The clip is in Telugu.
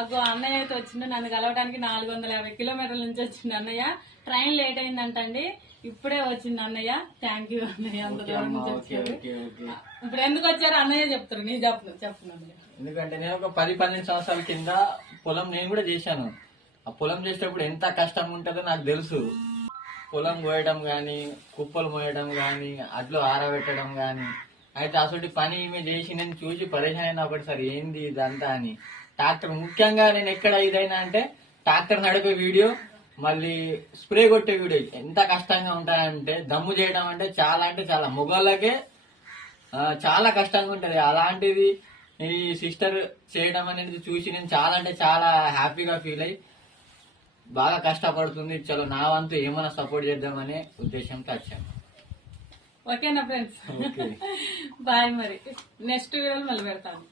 అగో అన్నయ్య అయితే వచ్చిండు నన్ను కలవడానికి 450 కిలోమీటర్ల నుంచి వచ్చిండు అన్నయ్య. ట్రైన్ లేట్ అయిందంటండి, ఇప్పుడే వచ్చింది అన్నయ్య. థ్యాంక్ యూ అన్నయ్య, అంత దూరం నుంచి వచ్చారు. ఇప్పుడు ఎందుకు వచ్చారు అన్నయ్య చెప్తారు, నీ చెప్తున్నాను. ఎందుకంటే నేను ఒక 10-12 సంవత్సరాల కింద పొలం నేను కూడా చేశాను. ఆ పొలం చేసేటప్పుడు ఎంత కష్టంగా ఉంటుందో నాకు తెలుసు. పొలం కోయడం గాని, కుప్పలు మోయడం గాని, అడ్లు ఆరబెట్టడం గాని. అయితే అసలు పని ఈమె చేసి నేను చూసి పరేషాన్ అయినా ఒకటిసారి ఏంది ఇదంతా అని. ట్రాక్టర్ ముఖ్యంగా నేను ఎక్కడ ఇదైనా అంటే ట్రాక్టర్ నడిపే వీడియో, మళ్ళీ స్ప్రే కొట్టే వీడియో ఎంత కష్టంగా ఉంటాయంటే, దమ్ము చేయడం అంటే చాలా మొగోళ్ళకే చాలా కష్టంగా ఉంటది. అలాంటిది ఈ సిస్టర్ చేయడం అనేది చూసి నేను చాలా హ్యాపీగా ఫీల్ అయ్యి బాగా కష్టపడుతుంది. చలో నా వంతు ఏమైనా సపోర్ట్ చేద్దామనే ఉద్దేశంతో వచ్చాను. ఓకేనా ఫ్రెండ్స్, బాయ్. మరి నెక్స్ట్ వీడియోలో మళ్ళీ పెడతాను.